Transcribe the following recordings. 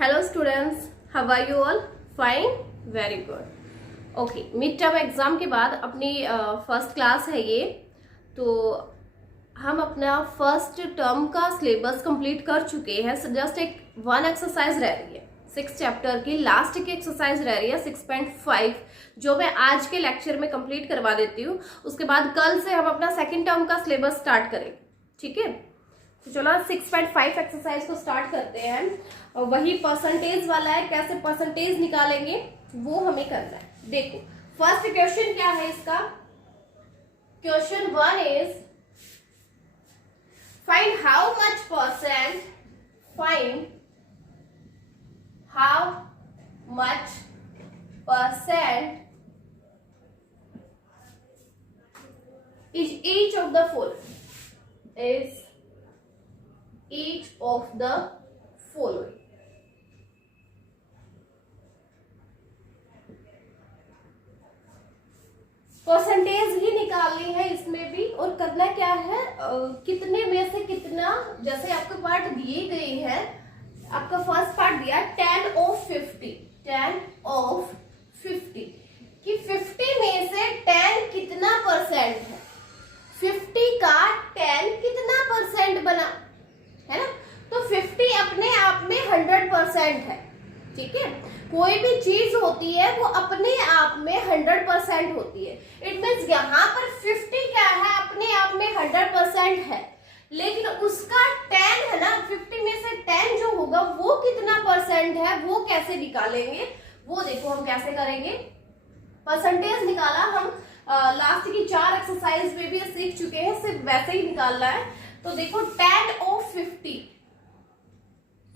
Hello students, how are you all? Fine, very good. Okay, mid term exam के बाद अपनी first class है ये, तो हम अपना फर्स्ट टर्म का सिलेबस कंप्लीट कर चुके हैं. जस्ट एक वन एक्सरसाइज रह रही है, 6 चैप्टर की लास्ट की एक्सरसाइज रह रही है 6.5, जो मैं आज के लेक्चर में कंप्लीट करवा देती हूँ. उसके बाद कल से हम अपना सेकेंड टर्म का सिलेबस स्टार्ट करेंगे. ठीक है, तो चलो 6.5 एक्सरसाइज को स्टार्ट करते हैं. और वही परसेंटेज वाला है, कैसे परसेंटेज निकालेंगे वो हमें करना है. देखो फर्स्ट क्वेश्चन क्या है इसका. Question 1 is find how much percent, find how much percent is each of the following, is each of the following. Percentage ही निकालनी है इसमें भी. और करना क्या है, कितने में से कितना, जैसे आपके पार्ट दिए गए हैं. आपका फर्स्ट पार्ट दिया 10 of 50, 10 of 50 कि 50 में से 10 कितना परसेंट है. 50 का 10 कितना परसेंट बना है ना. तो 50 अपने आप में 100% है. ठीक है, कोई भी चीज होती है वो अपने आप में 100% होती है. इट मीन्स यहाँ पर 50 क्या है, अपने आप में 100% है. लेकिन उसका 10 है ना, 50 में से 10 जो होगा वो कितना परसेंट है, वो कैसे निकालेंगे. वो देखो हम कैसे करेंगे. परसेंटेज निकाला हम लास्ट की 4 एक्सरसाइज में भी सीख चुके हैं, सिर्फ वैसे ही निकालना है. तो देखो 10 of 50,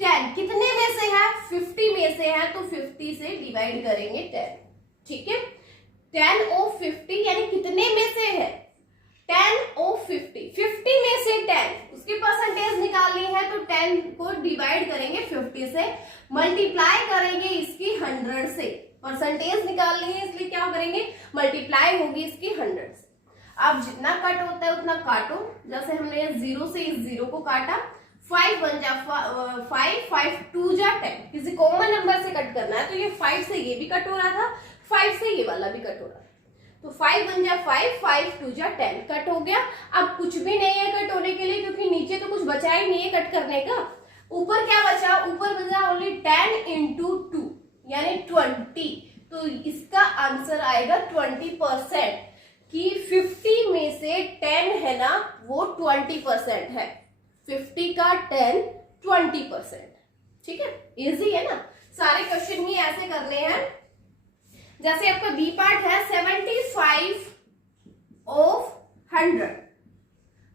10 कितने में से है, 50 में से है, तो 50 से डिवाइड करेंगे 10. ठीक है, 10 of 50 यानी कितने में से है, 10 of 50, 50 में से 10 उसकी परसेंटेज निकालनी है. तो 10 को डिवाइड करेंगे 50 से, मल्टीप्लाई करेंगे इसकी 100 से. परसेंटेज निकालनी है इसलिए क्या करेंगे, मल्टीप्लाई होगी इसकी 100 से. अब जितना कट होता है उतना काटो. जैसे हमने 0 से इस 0 को काटा, 5 1 जा 5, 5 2 जा 10. किसी कॉमन नंबर से कट करना है, तो ये 5 से ये भी कट हो रहा था, 5 से ये वाला भी कट हो रहा था. तो 5 1 जा 5, 5 2 जा 10 कट हो गया. अब कुछ भी नहीं है कट होने के लिए, क्योंकि नीचे तो कुछ बचा ही नहीं है कट करने का. ऊपर क्या बचा, ऊपर बचा ओनली 10 into 2 यानी 20. तो इसका आंसर आएगा 20%. कि 50 में से 10 है ना, वो 20% है. 50 का 10 20%. ठीक है, इजी है ना. सारे क्वेश्चन ही ऐसे करने हैं. जैसे आपका बी पार्ट है 75 of 100,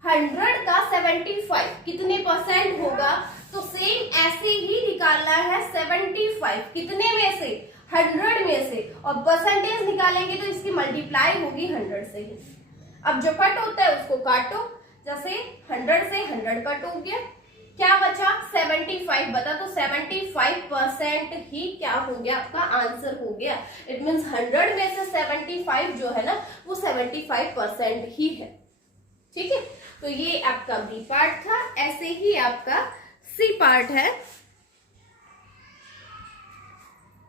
100 का 75 कितने परसेंट होगा. तो सेम ऐसे ही निकालना है. 75 कितने में से, 100 में से. और परसेंटेज निकालेंगे तो इसकी मल्टीप्लाई होगी 100 से ही. अब जो कट होता है उसको काटो. जैसे 100 से 100 कट हो गया, क्या बचा 75 बता. तो 75% ही क्या हो गया, आपका आंसर हो गया. इट मीन्स 100 में से 75 जो है ना, वो 75% ही है. ठीक है, तो ये आपका बी पार्ट था. ऐसे ही आपका सी पार्ट है.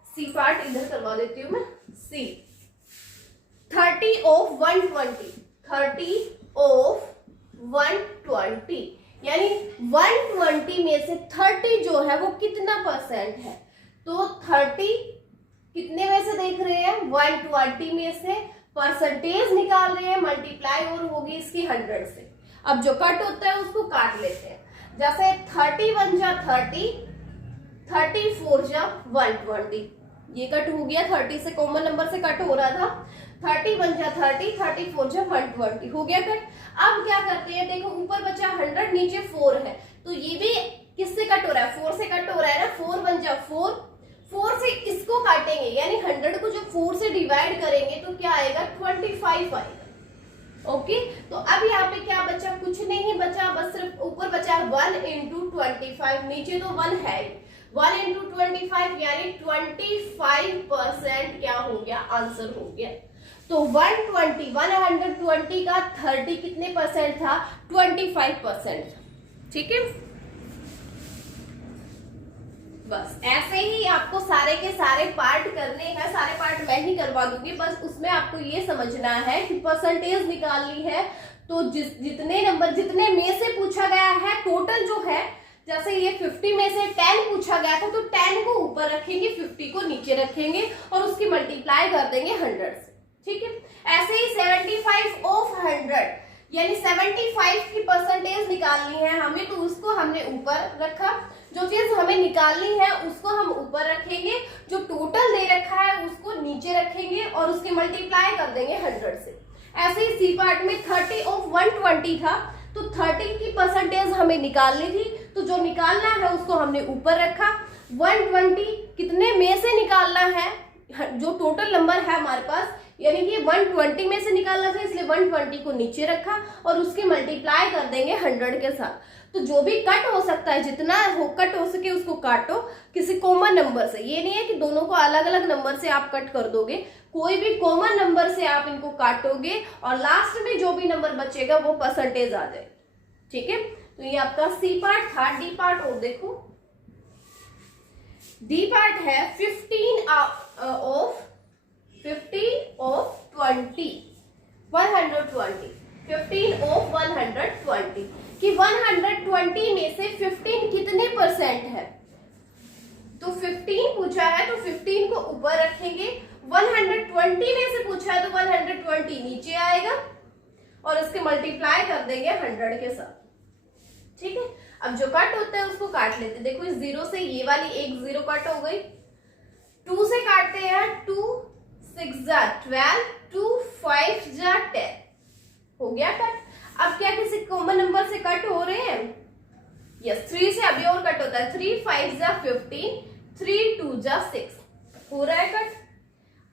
सी पार्ट इधर करवा देती हूं मैं. सी 30 of 120, 30 of 120 यानी 120 में से 30 जो है वो कितना परसेंट है. तो 30 कितने में से देख रहे हैं, 120 में से. परसेंटेज निकाल रहे हैं, मल्टीप्लाई और होगी इसकी 100 से. अब जो कट होता है उसको काट लेते हैं. जैसे 30 1 जा 30, 34 जा 120 ये कट हो गया. 30 से कॉमन नंबर से कट हो रहा था. 30 1 जा 30, 34 जा 120 हो गया कट. अब क्या करते हैं, देखो ऊपर बचा 100, नीचे 4 है. तो ये भी किससे कट हो रहा है, 4 से कट हो रहा है ना. 4 1 जा 4, 4 से इसको काटेंगे यानी 100 को जो 4 से डिवाइड करेंगे तो क्या आएगा, 25 आएगा. ओके, तो अब यहाँ पे क्या बचा, कुछ नहीं बचा, बस सिर्फ ऊपर बचा 1 into 25, नीचे तो 1 है. 1 into 25 यानी 25% क्या हो गया, आंसर हो गया. तो 120 का 30 कितने परसेंट था, 25%. ठीक है, बस ऐसे ही आपको सारे के सारे पार्ट करने हैं, सारे पार्ट मैं ही करवा दूंगी। बस उसमें आपको ये समझना है कि परसेंटेज निकालनी है, तो जितने नंबर जितने में से पूछा गया है टोटल जो है, जैसे ये 50 में से 10 पूछा गया था तो 10 को ऊपर रखेंगे, 50 को नीचे रखेंगे और उसकी मल्टीप्लाई कर देंगे 100 से, ठीक है। ऐसे ही 75 ऑफ 100 यानी 75 की परसेंटेज निकालनी है हमें, तो उसको हमने ऊपर रखा। जो चीज हमें निकालनी है उसको हम ऊपर रखेंगे, जो टोटल दे रखा है उसको नीचे रखेंगे और उसकी मल्टीप्लाई कर देंगे 100 से। ऐसे ही सी पार्ट में 30 ऑफ 120 था, तो 30 की परसेंटेज हमें निकालनी थी, तो जो निकालना है उसको हमने ऊपर रखा। 120 कितने में से निकालना है, जो टोटल नंबर है हमारे पास, यानी कि 120 में से निकालना था, इसलिए 120 को नीचे रखा और उसकी मल्टीप्लाई कर देंगे 100 के साथ। तो जो भी कट हो सकता है, जितना कट हो सके उसको काटो किसी कॉमन नंबर से। ये नहीं है कि दोनों को अलग अलग नंबर से आप कट कर दोगे, कोई भी कॉमन नंबर से आप इनको काटोगे और लास्ट में जो भी नंबर बचेगा वो परसेंटेज आ जाए, ठीक है। तो ये आपका सी पार्ट था। डी पार्ट और देखो, डी पार्ट है 15 ऑफ 20 120 15 ऑफ 120 कि 120 में से 15 कितने परसेंट है, तो 15 पूछा है तो 15 को ऊपर रखेंगे। 120 में से पूछा है तो 120 नीचे आएगा और इसके मल्टीप्लाई कर देंगे 100 के साथ, ठीक है। अब जो कट होता है उसको काट लेते हैं। देखो इस 0 से ये वाली एक 0 कट हो गई। 2 से काटते हैं, 2 6 जा 12, 2 5 जा 10 हो गया कट। अब क्या किसी कॉमन नंबर से कट हो रहे हैं? यस, 3 से अभी और कट होता है। 3 5 जा 15, 3 2 जा 6 हो रहा है कट।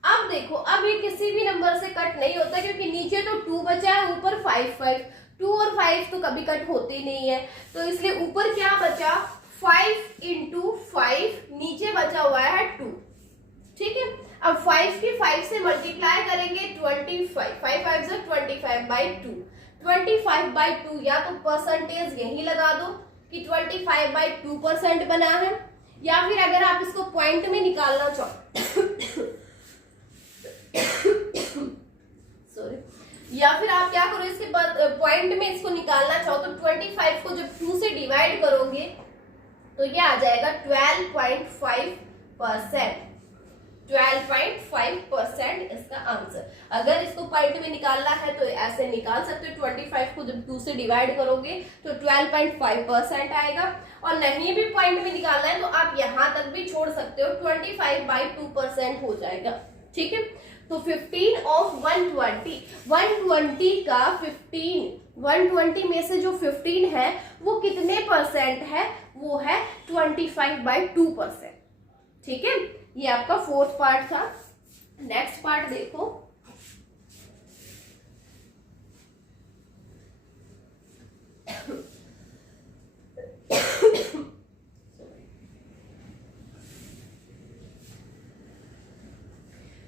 अब देखो, अब ये किसी भी नंबर से कट नहीं होता क्योंकि नीचे तो 2 बचा है, ऊपर 5 5, 2 और 5 तो कभी कट होते ही नहीं है, तो इसलिए ऊपर क्या बचा 5 इंटू 5, नीचे बचा हुआ है 2, ठीक है। अब 5 की 5 से मल्टीप्लाई करेंगे 25, 5 5 से 25/2, 25/2 या तो परसेंटेज यही लगा दो कि 25/2% बना है, या फिर अगर आप इसको पॉइंट में निकालना चाहो सॉरी, या फिर आप क्या करो इसके बाद पॉइंट में इसको निकालना चाहो तो 25 को जब 2 से डिवाइड करोगे तो ये आ जाएगा 12.5%। 12.5% इसका आंसर। अगर इसको पॉइंट में निकालना है तो ऐसे निकाल सकते हो, 25 को जब 2 से डिवाइड करोगे तो 12.5% आएगा, और नहीं भी पॉइंट में निकालना है तो आप यहां तक भी छोड़ सकते हो, 25/2% हो जाएगा, ठीक है। तो 15 ऑफ 120, 120 का 15, 120 में से जो 15 है वो कितने परसेंट है, वो है 25/2%, ठीक है। ये आपका फोर्थ पार्ट था। नेक्स्ट पार्ट देखो,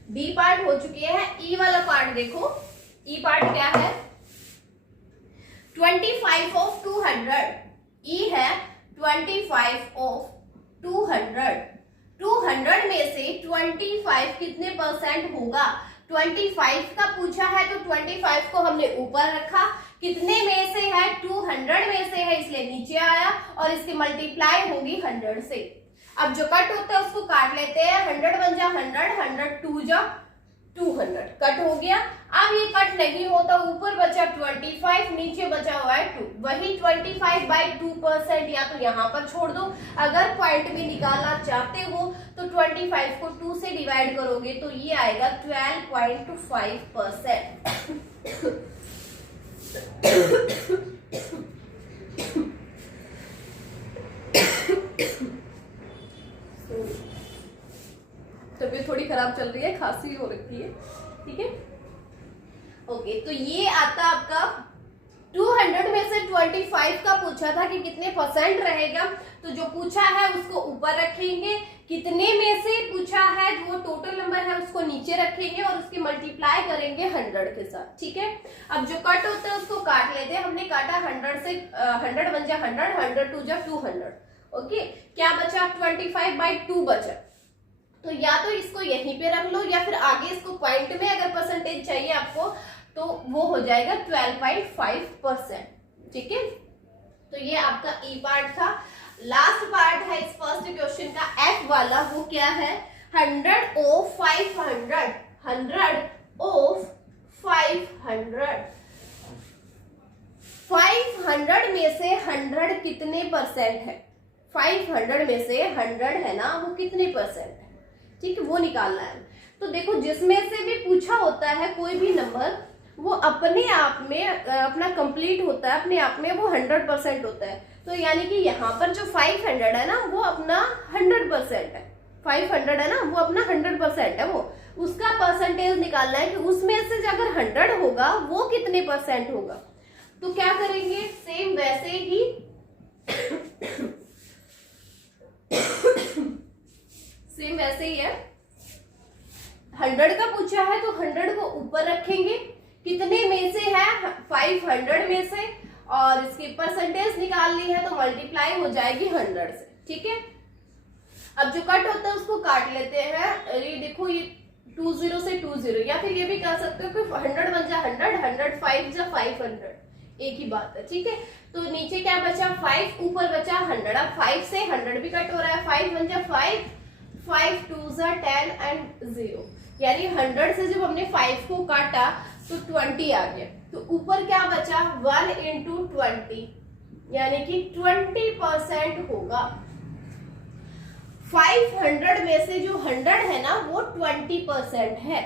डी पार्ट हो चुकी है। ई वाला पार्ट देखो, ई पार्ट क्या है, 25 ऑफ 200, ई है 25 ऑफ 200, 200 में से 25 कितने परसेंट होगा, 25 का पूछा है तो 25 को हमने ऊपर रखा, कितने में से है, 200 में से है इसलिए नीचे आया और इसकी मल्टीप्लाई होगी 100 से। अब जो कट होता है उसको काट लेते हैं, 100 बन जा 100, 100 2 जा 200 कट हो गया। अब ये कट नहीं होता, ऊपर बचा 25, नीचे बचा हुआ है 2, वही 25/2%, या तो यहाँ पर छोड़ दो, अगर पॉइंट में निकालना चाहते हो तो 25 को 2 से डिवाइड करोगे तो ये आएगा 12.5%। तबीयत थोड़ी खराब चल रही है, खांसी हो रखी है, ठीक है। ओके, तो ये आता आपका 200 में से 25 का पूछा था कि कितने परसेंट रहेगा, तो जो पूछा है उसको ऊपर रखेंगे, कितने में से पूछा है जो टोटल नंबर है उसको नीचे रखेंगे और उसकी मल्टीप्लाई करेंगे 100 के साथ, ठीक है। अब जो कट होता है उसको काट लेते हैं, हमने काटा 100 से, 100 बन जा 100, 100 2 जा 200, ओके, क्या बचा 25/2 बचा। तो या तो इसको यहीं पे रख लो या फिर आगे इसको पॉइंट में अगर परसेंटेज चाहिए आपको तो वो हो जाएगा 12.5%। ठीक है, तो ये आपका ई पार्ट था। लास्ट पार्ट है इस फर्स्ट क्वेश्चन का एफ वाला, वो क्या है 100 ऑफ 500, 100 ऑफ 500, 500 में से 100 कितने परसेंट है, 500 में से 100 है ना वो कितने परसेंट है, ठीक है, वो निकालना है। तो देखो जिसमें से भी पूछा होता है कोई भी नंबर वो अपने आप में अपना कंप्लीट होता है, अपने आप में वो 100% होता है। तो यानी कि यहाँ पर जो 500 है ना वो अपना 100% है, 500 है ना वो अपना 100% है, वो उसका परसेंटेज निकालना है कि उसमें से अगर 100 होगा वो कितने परसेंट होगा। तो क्या करेंगे, सेम वैसे ही सेम वैसे ही है, 100 का पूछा है तो 100 को ऊपर रखेंगे, कितने में से है 500 में से, और इसकी परसेंटेज निकालनी है तो मल्टीप्लाई हो जाएगी 100 से। ठीक है, अब जो कट होता है उसको काट लेते हैं। ये देखो ये 20 से 20, या फिर ये भी कह सकते हो कि 100 बन जा 100, 100 5 जा 500, एक ही बात है। ठीक है, तो नीचे क्या बचा 5, ऊपर बचा 100। अब 5 से 100 भी कट हो रहा है, 5 बन जा 5, 5 2 जा 10 एंड 0, यानी 100 से जब हमने 5 को काटा तो 20 आ गया। तो ऊपर क्या बचा 1 into 20, यानी कि 20% होगा। 500 में से जो 100 है ना वो 20% है,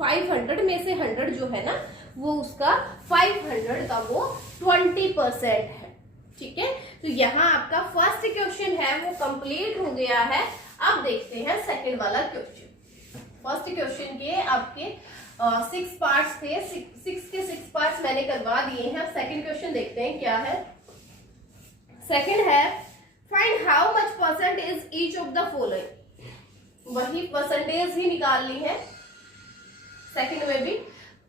500 में से 100 जो है ना वो उसका 500 का वो 20% है। ठीक है, तो यहाँ आपका फर्स्ट क्वेश्चन है वो कंप्लीट हो गया है। अब देखते हैं सेकंड वाला क्वेश्चन। फर्स्ट क्वेश्चन के आपके 6 पार्ट्स थे, 6 के 6 पार्ट्स मैंने करवा दिए हैं। सेकंड क्वेश्चन देखते हैं क्या है। सेकंड है find how much percent is each of the following, वही परसेंटेज ही निकालनी है। सेकंड में भी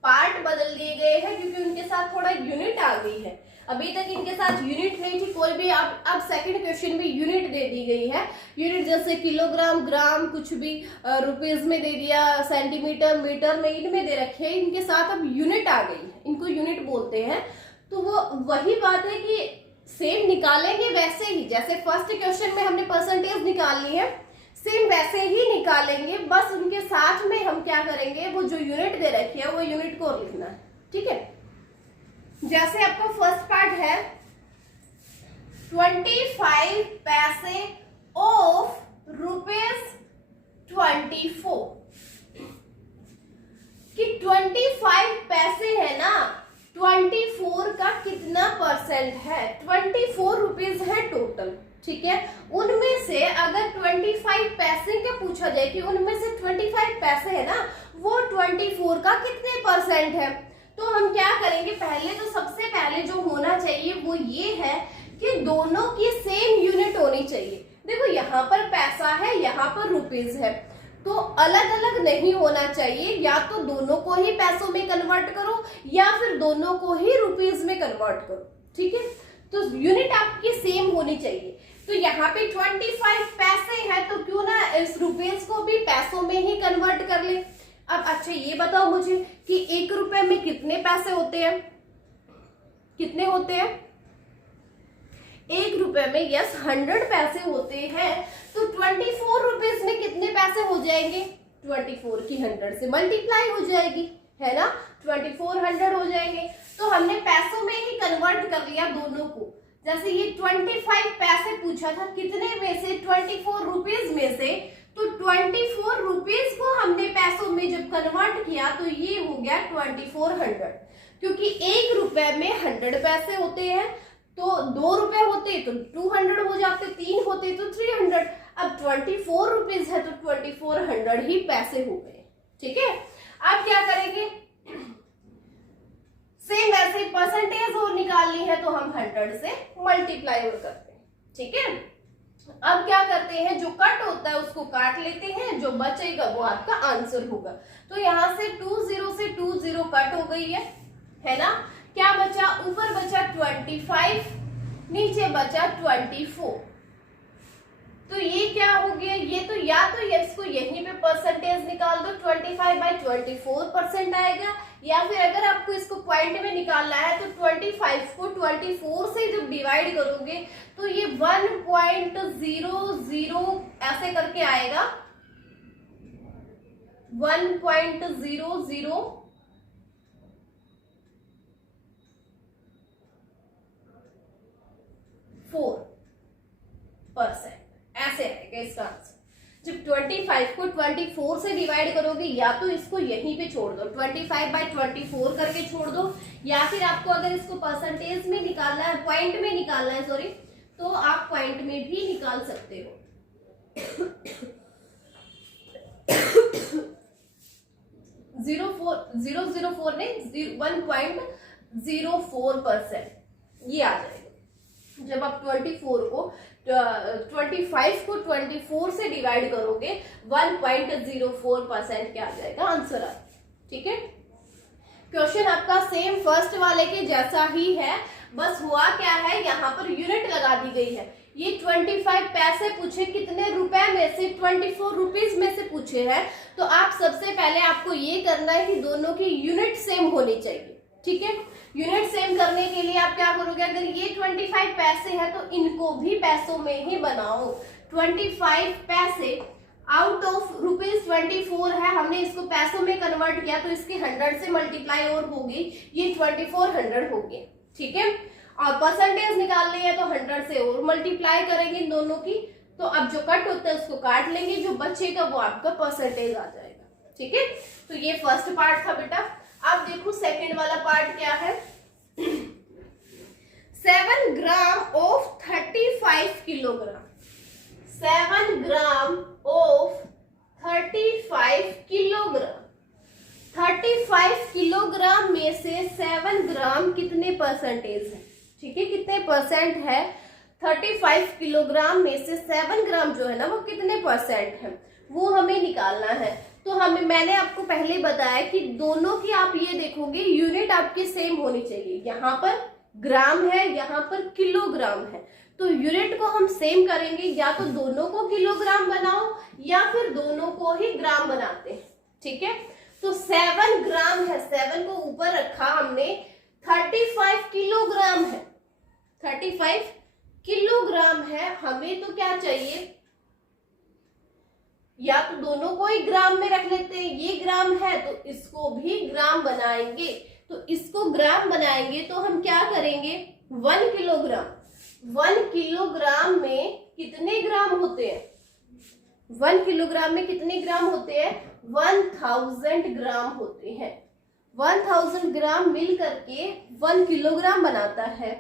पार्ट बदल दिए गए हैं क्योंकि उनके साथ थोड़ा यूनिट आ गई है। अभी तक इनके साथ यूनिट नहीं थी कोई भी, अब सेकंड क्वेश्चन में यूनिट दे दी गई है। यूनिट जैसे किलोग्राम, ग्राम, कुछ भी रुपीज में दे दिया, सेंटीमीटर, मीटर में, इनमें दे रखे हैं। इनके साथ अब यूनिट आ गई है, इनको यूनिट बोलते हैं। तो वो वही बात है कि सेम निकालेंगे वैसे ही जैसे फर्स्ट क्वेश्चन में हमने परसेंटेज निकालनी है, सेम वैसे ही निकालेंगे। बस उनके साथ में हम क्या करेंगे, वो जो यूनिट दे रखी है वो यूनिट को लिखना है। ठीक है, जैसे आपका फर्स्ट पार्ट है 25 पैसे ऑफ ₹24, कि 25 पैसे है ना 24 का कितना परसेंट है, 24 रुपीज है टोटल। ठीक है, उनमें से अगर 25 पैसे का पूछा जाए कि उनमें से 25 पैसे है ना वो 24 का कितने परसेंट है, तो हम क्या करेंगे, पहले तो सबसे पहले जो होना चाहिए वो ये है कि दोनों की सेम यूनिट होनी चाहिए। देखो यहाँ पर पैसा है, यहाँ पर रुपीज है, तो अलग अलग नहीं होना चाहिए। या तो दोनों को ही पैसों में कन्वर्ट करो या फिर दोनों को ही रुपीज में कन्वर्ट करो। ठीक है, तो यूनिट आपकी सेम होनी चाहिए। तो यहाँ पे 25 पैसे है तो क्यों ना इस रुपीज को भी पैसों में ही कन्वर्ट कर ले। अब अच्छा ये बताओ मुझे कि 1 रुपए में कितने पैसे होते हैं, कितने होते हैं 1 रुपए में, यस 100 पैसे होते हैं। तो 24 रुपीज में कितने पैसे हो जाएंगे, 24 की 100 से मल्टीप्लाई हो जाएगी, है ना, 2400 हो जाएंगे। तो हमने पैसों में ही कन्वर्ट कर लिया दोनों को। जैसे ये 25 पैसे पूछा था, कितने में से 24 रुपीज में से, तो 24 रुपीज को हमने पैसों में जब कन्वर्ट किया तो ये हो गया 2400, क्योंकि 1 रुपए में 100 पैसे होते हैं, तो 2 रुपए होते तो 200 हो जाते, 3 होते तो 300। अब 24 रुपीज है तो 2400 ही पैसे हो गए। ठीक है, अब क्या करेंगे, सेम वैसे परसेंटेज और निकालनी है तो हम 100 से मल्टीप्लाई और करते हैं। ठीक है, अब क्या करते हैं, जो कट होता है उसको काट लेते हैं, जो बचेगा वो आपका आंसर होगा। तो यहाँ से 20 से 20 कट हो गई है ना। क्या बचा, ऊपर बचा 25, नीचे बचा 24। तो ये क्या हो गया, ये तो या तो इसको यहीं पे परसेंटेज निकाल दो, 25/24% आएगा, या फिर अगर आपको इसको पॉइंट में निकालना है तो 25 को 24 से जब डिवाइड करोगे तो ये 1.00 ऐसे करके आएगा, 1.004% ऐसे आएगा इसका आंसर। जब 25 को 24 से डिवाइड करोगे या तो इसको यहीं पे छोड़ दो, 25/24 करके छोड़ दो, या फिर आपको अगर इसको परसेंटेज में निकालना है, पॉइंट में निकालना है सॉरी, तो आप पॉइंट में भी निकाल सकते हो। 0.04 ने 1.04% ये आ जाएगा। जब आप 25 को 24 से डिवाइड करोगे 1.04% क्या आ जाएगा आंसर आ, ठीक है। क्वेश्चन आपका सेम फर्स्ट वाले के जैसा ही है, बस हुआ क्या है, यहाँ पर यूनिट लगा दी गई है। ये 25 पैसे पूछे कितने रुपए में से, 24 रुपीज में से पूछे हैं, तो आप सबसे पहले आपको ये करना है कि दोनों की यूनिट सेम होनी चाहिए, ठीक है। यूनिट सेम करने के लिए आप क्या करोगे, अगर ये 25 पैसे है तो इनको भी पैसों में ही बनाओ। 25 पैसे आउट ऑफ ₹24 है, हमने इसको पैसों में कन्वर्ट किया तो इसके 100 से मल्टीप्लाई और होगी, ये 2400 हो गए, ठीक है। और परसेंटेज निकालनी है तो 100 से और मल्टीप्लाई करेंगे इन दोनों की, तो अब जो कट होता है उसको काट लेंगे, जो बचेगा वो आपका परसेंटेज आ जाएगा, ठीक है। तो ये फर्स्ट पार्ट था बेटा। अब देखो सेकंड वाला पार्ट क्या है। 7 gram of 35 kilogram, 7 gram of 35 kilogram, 35 kilogram में से 7 ग्राम कितने परसेंटेज है, ठीक है, कितने परसेंट है। 35 किलोग्राम में से 7 ग्राम जो है ना वो कितने परसेंट है वो हमें निकालना है। तो हमें, मैंने आपको पहले बताया कि दोनों की आप ये देखोगे यूनिट आपकी सेम होनी चाहिए, यहाँ पर ग्राम है, यहाँ पर किलोग्राम है, तो यूनिट को हम सेम करेंगे, या तो दोनों को किलोग्राम बनाओ या फिर दोनों को ही ग्राम बनाते हैं, ठीक है। तो 7 ग्राम है, 7 को ऊपर रखा हमने, 35 किलोग्राम है, 35 किलोग्राम है, हमें तो क्या चाहिए, या तो दोनों को ही ग्राम में रख लेते हैं, ये ग्राम है तो इसको भी ग्राम बनाएंगे, तो इसको ग्राम बनाएंगे तो हम क्या करेंगे, 1 किलोग्राम, 1 किलोग्राम में कितने ग्राम होते हैं, 1 किलोग्राम में कितने ग्राम होते हैं, 1000 ग्राम होते हैं। 1000 ग्राम मिल करके 1 किलोग्राम बनाता है,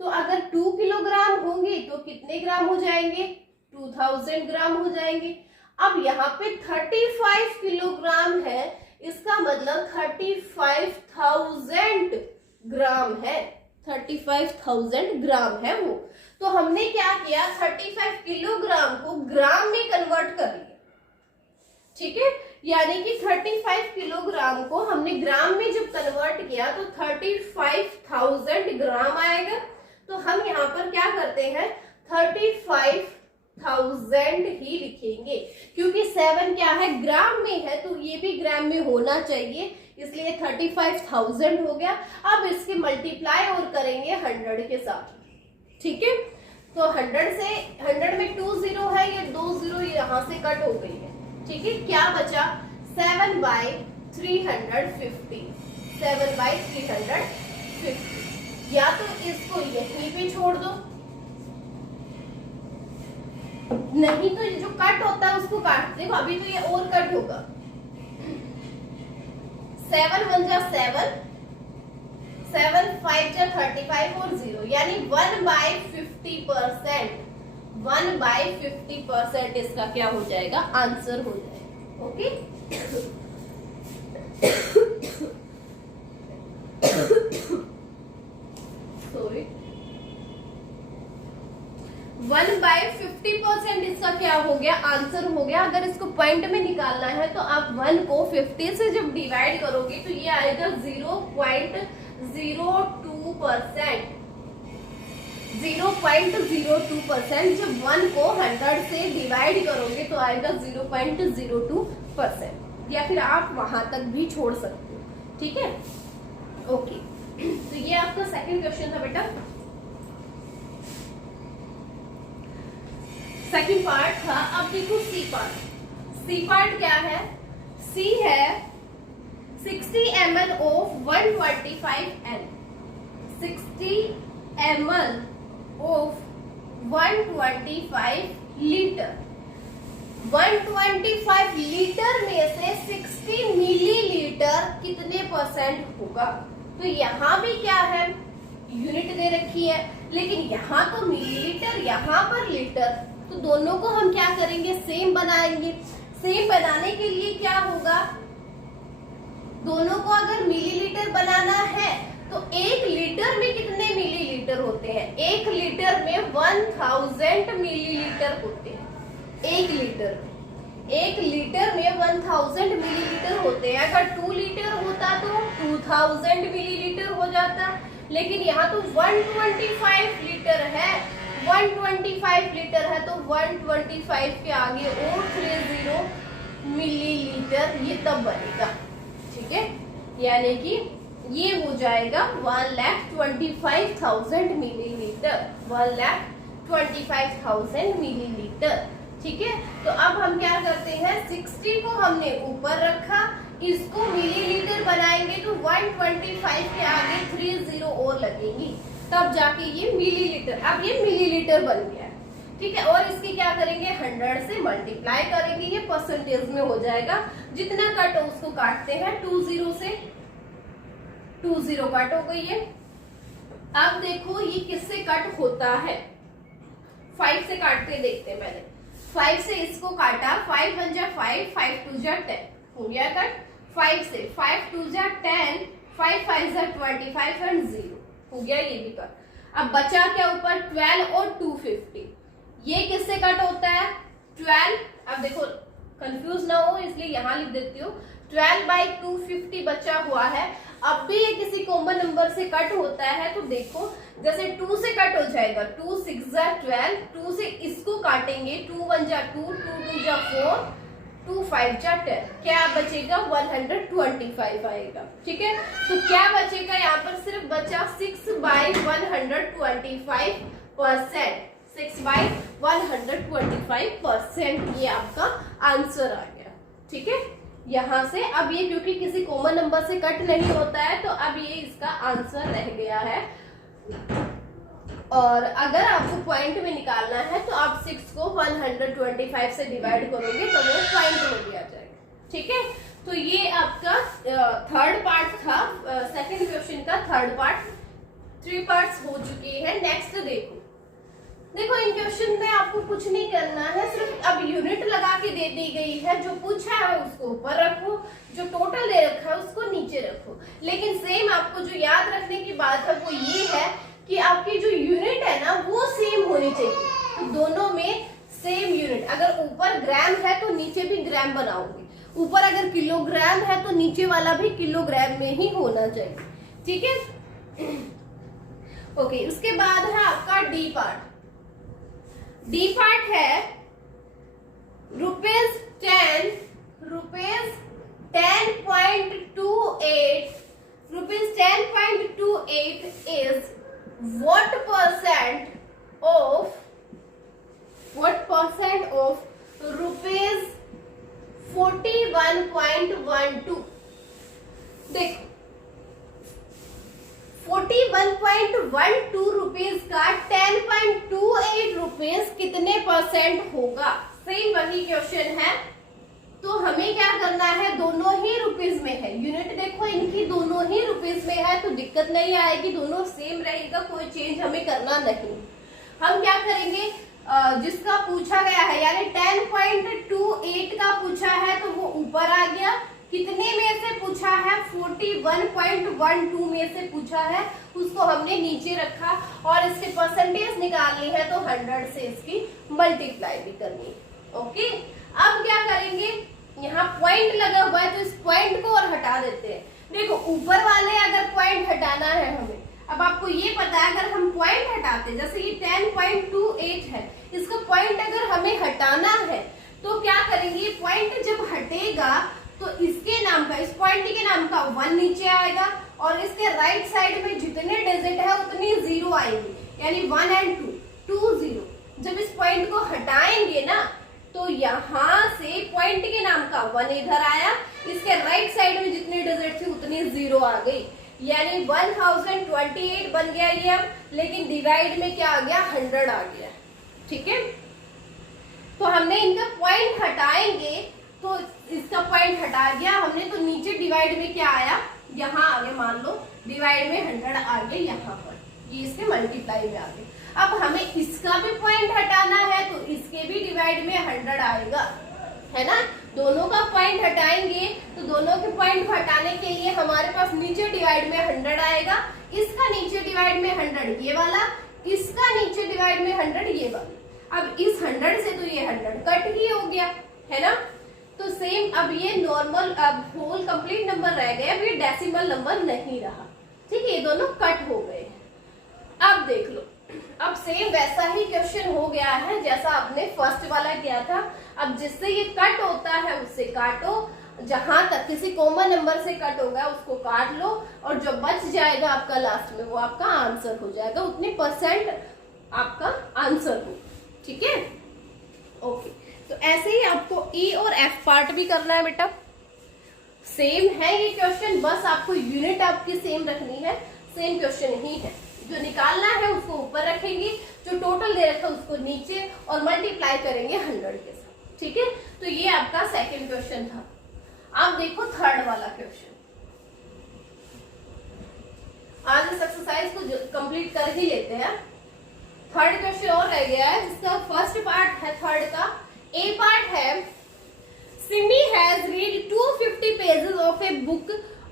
तो अगर 2 किलोग्राम होंगे तो कितने ग्राम हो जाएंगे, 2000 ग्राम हो जाएंगे। अब यहाँ पे 35 किलोग्राम है, इसका मतलब 35,000 ग्राम है, 35,000 ग्राम है वो। तो हमने क्या किया, 35 किलोग्राम को ग्राम में कन्वर्ट कर लिया, ठीक है। यानी कि 35 किलोग्राम को हमने ग्राम में जब कन्वर्ट किया तो 35,000 ग्राम आएगा। तो हम यहाँ पर क्या करते हैं, 35,000 ही लिखेंगे, क्योंकि 7 क्या है, ग्राम में है, तो ये भी ग्राम में होना चाहिए, इसलिए 35,000 हो गया। अब इसके मल्टीप्लाई और करेंगे 100 के साथ, ठीक है। तो 100 में 2 0 है, ये 2 0 यहाँ से कट हो गई है, ठीक है। क्या बचा, 7/350, 7/350, या तो इसको यहीं पे छोड़ दो, नहीं तो जो कट होता है उसको काट दो, अभी तो ये और कट होगा, 7 1 जा 7, 7 5 जा 35 और 0, यानी 1/50%, 1/50% इसका क्या हो जाएगा, आंसर हो जाएगा, ओके। सॉरी, 1/50% इसका क्या हो गया, आंसर हो गया। अगर इसको पॉइंट में निकालना है तो आप 1 को 50 से जब डिवाइड करोगे तो ये आएगा 0.02%, 0.02%। जब 1 को 100 से डिवाइड करोगे तो आएगा 0.02%, या फिर आप वहां तक भी छोड़ सकते हो, ठीक है। ओके, तो ये आपका सेकंड क्वेश्चन था बेटा। सेकंड पार्ट था। अब देखो सी पार्ट। सी पार्ट क्या है? सी है 60 ml of 125 L, 60 ml of 125 litre. 125 litre में से 60 मिलीलीटर कितने परसेंट होगा? तो यहाँ भी क्या है, यूनिट दे रखी है, लेकिन यहाँ तो मिलीलीटर, यहाँ पर लीटर, तो दोनों को हम क्या करेंगे, सेम बनाएंगे। सेम बनाने के लिए क्या होगा, दोनों को अगर मिलीलीटर बनाना है तो 1 लीटर में कितने मिलीलीटर होते हैं? 1 लीटर में 1000 मिलीलीटर होते हैं। 1 लीटर में 1000 मिलीलीटर होते हैं। अगर 2 लीटर होता तो 2000 मिलीलीटर हो जाता, लेकिन यहाँ तो 125 लीटर है। 125 लीटर है तो 125 के आगे और 30 मिलीलीटर, ये तब बनेगा, ठीक है। यानी कि ये हो जाएगा 1,25,000 मिलीलीटर, 1,25,000 मिलीलीटर, ठीक है। तो अब हम क्या करते हैं, 60 को हमने ऊपर रखा, इसको मिलीलीटर बनाएंगे तो 125 के आगे 30 और लगेंगी, तब जाके ये मिलीलीटर, अब ये मिलीलीटर बन गया है, ठीक है। और इसकी क्या करेंगे, 100 से मल्टीप्लाई करेंगे, ये परसेंटेज में हो जाएगा। जितना कट हो उसको काटते हैं, 20 से 20 कट हो गई है। अब देखो ये किससे कट होता है, 5 से काटते देखते हैं पहले। 5 से इसको काटा, 5 1 जा 5, 5 2 जा 10, हो गया कट। 5 से 5 2 जा 10, 5 5 जा 25 एंड 0, हो गया ये भी कट। अब बचा क्या ऊपर, 12 और 250, ये किससे कट होता है, 12। अब देखो कंफ्यूज ना हो इसलिए यहाँ लिख देती हूँ, 12/250 बचा हुआ है। अब भी ये किसी कॉमन नंबर से कट होता है, तो देखो जैसे 2 से कट हो जाएगा, 2 6 जा 12, 2 से इसको काटेंगे, 2 1 जा 2, 2 2 जा 4, 2 5 जा 10, क्या बचेगा, 125 आएगा, ठीक है। तो क्या बचेगा, यहाँ पर सिर्फ बचा 6/125%, 6/125%, ये आपका आंसर आ गया, ठीक है। यहाँ से अब ये क्योंकि किसी कॉमन नंबर से कट नहीं होता है, तो अब ये इसका आंसर रह गया है। और अगर आपको पॉइंट में निकालना है तो आप 6 को 125 से डिवाइड करोगे तो वो पॉइंट में दिया जाएगा, ठीक है। तो ये आपका थर्ड पार्ट था, सेकंड क्वेश्चन का थर्ड पार्ट। 3 पार्ट्स हो चुके हैं। नेक्स्ट देखो इन क्वेश्चन में आपको कुछ नहीं करना है, सिर्फ अब यूनिट लगा के दे दी गई है, जो पूछा है उसको ऊपर रखो, जो टोटल दे रखा है उसको नीचे रखो। लेकिन सेम आपको जो याद रखने की बात है वो ये है कि आपकी जो यूनिट है ना वो सेम होनी चाहिए। तो दोनों में सेम यूनिट, अगर ऊपर ग्राम है तो नीचे भी ग्राम बनाओगे, ऊपर अगर किलोग्राम है तो नीचे वाला भी किलोग्राम में ही होना चाहिए, ठीक है। ओके, उसके बाद है आपका डी पार्ट। डी पार्ट है ₹10, ₹10.28 is what percent of ₹41.12। देखो 41.12 रुपीज का 10.28 रुपीज कितने परसेंट होगा? सेम वही क्वेश्चन है, तो हमें क्या करना है, दोनों ही रुपीज में है, यूनिट देखो इनकी दोनों ही रुपीज में है, तो दिक्कत नहीं आएगी, दोनों सेम रहेगा, कोई चेंज हमें करना नहीं। हम क्या करेंगे, जिसका पूछा गया है यानी 10.28 का पूछा है तो वो ऊपर आ गया, कितने में से पूछा है, 41.12 में से पूछा है, उसको हमने नीचे रखा, और इसके परसेंटेज निकालनी है तो 100 से इसकी मल्टीप्लाई भी करनी। ओके, अब क्या करेंगे, यहाँ पॉइंट लगा हुआ है तो इस पॉइंट को और हटा देते हैं। देखो ऊपर वाले अगर पॉइंट हटाना है हमें, अब आपको ये पता है अगर हम पॉइंट हटाते, जैसे ये 10.28 है, इसका पॉइंट अगर हमें हटाना है तो क्या करेंगे, पॉइंट जब हटेगा तो इसके नाम का, इस पॉइंट के नाम का 1 नीचे आएगा और इसके राइट साइड में जितने डिजिट है उतनी 0 आएंगे, यानी 1 and 2 0। जब इस पॉइंट को हटाएंगे ना तो यहाँ से पॉइंट के नाम का 1 इधर आया, इसके राइट साइड में जितनी डिजिट थी उतनी 0 आ गई, यानी 1028 बन गया ये अब, लेकिन डिवाइड में क्या आ गया, 100 आ गया। ठीक है, तो हमने इनका पॉइंट हटाएंगे तो इसका पॉइंट हटा दिया हमने, तो नीचे डिवाइड में क्या आया, यहाँ आगे मान लो डिवाइड में 100 आ गया यहाँ पर, ये इसके मल्टीप्लाई में आ गए। अब हमें इसका भी पॉइंट हटाना है तो इसके भी डिवाइड में 100 आएगा, है ना। दोनों का पॉइंट हटाएंगे तो दोनों के पॉइंट हटाने के लिए हमारे पास नीचे डिवाइड में 100 आएगा, इसका नीचे डिवाइड में 100 ये वाला, इसका नीचे डिवाइड में 100 ये वाला। अब इस 100 से तो ये 100 कट ही हो गया, है ना। तो सेम अब ये नॉर्मल, अब होल कंप्लीट नंबर रह गया, अब ये डेसिमल नंबर नहीं रहा। ठीक है, ये दोनों कट हो गए। अब देख लो, अब सेम वैसा ही क्वेश्चन हो गया है जैसा आपने फर्स्ट वाला किया था। अब जिससे ये कट होता है उससे काटो, जहां तक किसी कॉमन नंबर से कट होगा उसको काट लो, और जो बच जाएगा आपका लास्ट में वो आपका आंसर हो जाएगा, उतने % आपका आंसर हो। ठीक है, ओके। तो ऐसे ही आपको ई और एफ पार्ट भी करना है बेटा, सेम है ये क्वेश्चन, बस आपको यूनिट आपकी सेम रखनी है, सेम क्वेश्चन ही है। जो निकालना है उसको ऊपर रखेंगे, जो टोटल दे रखा है उसको नीचे, और मल्टीप्लाई करेंगे 100 के साथ। ठीक है, तो ये आपका सेकंड क्वेश्चन था। अब देखो थर्ड वाला क्वेश्चन, आज इस एक्सरसाइज को कंप्लीट कर ही लेते हैं। थर्ड क्वेश्चन और रह गया है, जिसका फर्स्ट पार्ट है थर्ड का। ए पार्ट है, Simi has read 250 pages of a book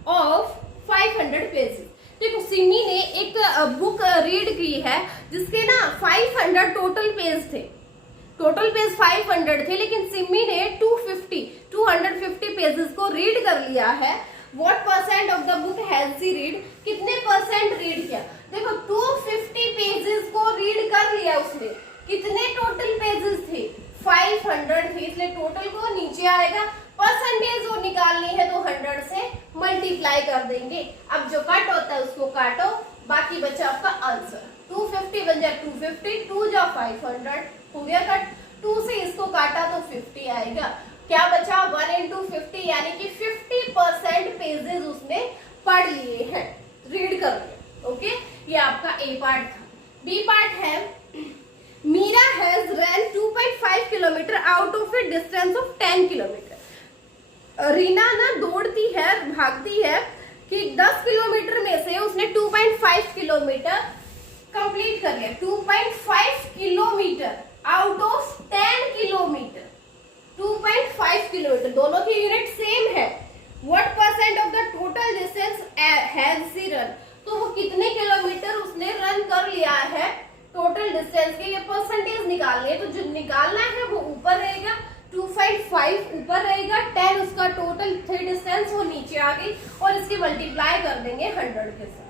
of 500 pages. देखो सिमी ने एक बुक रीड की है जिसके ना 500 टोटल पेज थे, टोटल पेज 500 थे, लेकिन सिमी ने 250 पेजेस को रीड कर लिया है। What % of the book has she read, कितने % रीड किया। देखो 250 पेजेस को रीड कर लिया उसने, कितने टोटल पेजेस थे, 500 थे, इसलिए टोटल को नीचे आएगा, परसेंटेज वो निकालनी है तो 100 से मल्टीप्लाई कर देंगे। अब जो कट होता है उसको काटो, बाकी बचा आपका आंसर। 250 बन जाए 250, 2 जा 500 हो गया कट, 2 से इसको काटा तो 50 आएगा। क्या बचा, 1 into 50, यानी कि 50% पेजेस उसने पढ़ लिए हैं, रीड कर लिया। ओके, ये आपका ए पार्ट था। बी पार्ट है, Meera has run 2.5 kilometre out of a distance of 10 kilometre. Reena ना दौड़ती है, भागती है कि 10 किलोमीटर में से उसने 2.5 किलोमीटर कंप्लीट कर लिया। 2.5 kilometre out of 10 kilometre, 2.5 kilometre, दोनों की यूनिट सेम है। What % of the total distance has she run, तो वो कितने किलोमीटर उसने रन कर लिया है टोटल डिस्टेंस के, ये परसेंटेज निकालनी है। तो जो निकालना है वो ऊपर रहेगा, 2.5 ऊपर रहेगा, 10 उसका टोटल थे डिस्टेंस, वो नीचे आ गई, और इसकी मल्टीप्लाई कर देंगे 100 के साथ।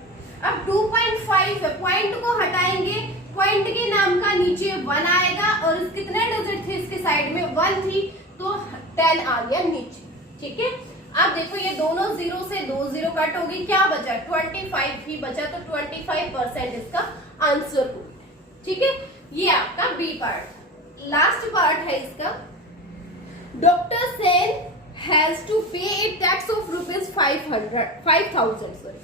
अब 2.5 है, पॉइंट को हटाएंगे, पॉइंट के नाम का नीचे 1 आएगा, और कितने डिजिट थे इसके साइड में, 1 थी, तो 10 आ गया नीचे। ठीक है, अब देखो ये दोनों 0 से 2 0 कट होगी, क्या बचा, 25 ही बचा, तो 25% इसका आंसर हो। ठीक है, ये आपका बी पार्ट। लास्ट पार्ट है इसका, doctor Sen has to pay a tax of ₹5000 sorry,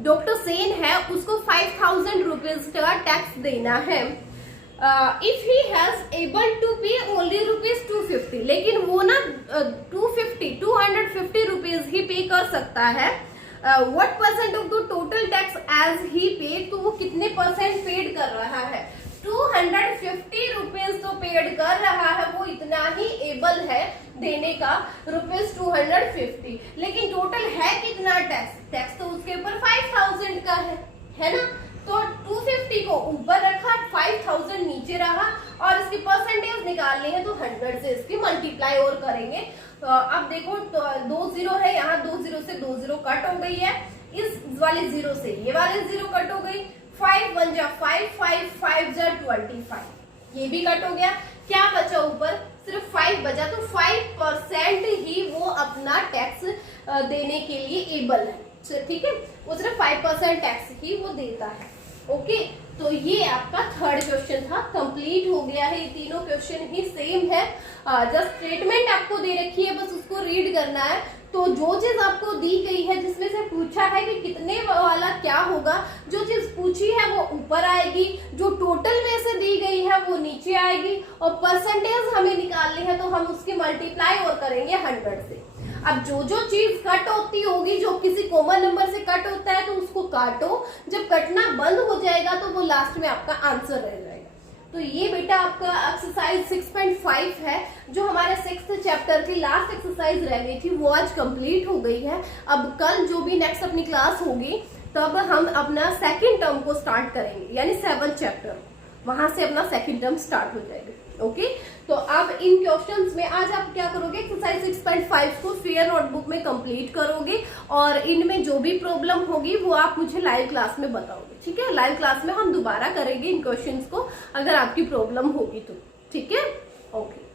doctor Sen है उसको 5000 रुपीज का टैक्स देना है। If he has able to pay only ₹250, लेकिन वो ना 250 रुपीज ही पे कर सकता है। What % of the total tax has he paid, तो वो कितने % पेड कर रहा है, 250 रुपीज तो पेड कर रहा है, वो इतना ही एबल है देने का, ₹250, लेकिन टोटल है कितना टैक्स, टैक्स तो उसके ऊपर 5000 का है ना। तो 250 को ऊपर रखा, 5000 नीचे रहा, और इसकी परसेंटेज निकालनी है तो 100 से इसकी मल्टीप्लाई और करेंगे। अब देखो 2 0 है यहाँ, 2 0 से 2 0 कट हो गई है, इस वाले जीरो से ये वाले जीरो कट हो गई, 5 1 जा 5, 5 5 जा 25, ये भी कट हो गया। क्या बचा ऊपर? सिर्फ 5 बचा, तो 5% ही वो अपना टैक्स देने के लिए एबल है, ठीक है, वो सिर्फ 5% टैक्स ही वो देता है। ओके, तो ये आपका थर्ड क्वेश्चन था, कंप्लीट हो गया है। ये तीनों क्वेश्चन ही सेम है, जस्ट स्टेटमेंट आपको दे रखी है, बस उसको रीड करना है। तो जो चीज आपको दी गई है, जिसमें से पूछा है कि कितने वाला क्या होगा, जो चीज पूछी है वो ऊपर आएगी, जो टोटल में से दी गई है वो नीचे आएगी, और परसेंटेज हमें निकालनी है तो हम उसकी मल्टीप्लाई और करेंगे 100 से। अब जो जो चीज कट होती होगी, जो किसी कॉमन नंबर से कट होता है तो उसको काटो, जब कटना बंद हो जाएगा तो वो लास्ट में आपका आंसर रह जाएगा। तो ये बेटा आपका एक्सरसाइज 6.5 है, जो हमारे 6th चैप्टर की लास्ट एक्सरसाइज रह गई थी वो आज कंप्लीट हो गई है। अब कल जो भी नेक्स्ट अपनी क्लास होगी तब हम अपना सेकंड टर्म को स्टार्ट करेंगे, यानी 7th चैप्टर, वहां से अपना सेकंड टर्म स्टार्ट हो जाएगा। ओके, तो अब इन क्वेश्चंस में आज आप क्या करोगे, एक्सरसाइज 6.5 को फेयर नोटबुक में कंप्लीट करोगे, और इनमें जो भी प्रॉब्लम होगी वो आप मुझे लाइव क्लास में बताओगे, ठीक है। लाइव क्लास में हम दोबारा करेंगे इन क्वेश्चंस को, अगर आपकी प्रॉब्लम होगी तो, ठीक है। ओके।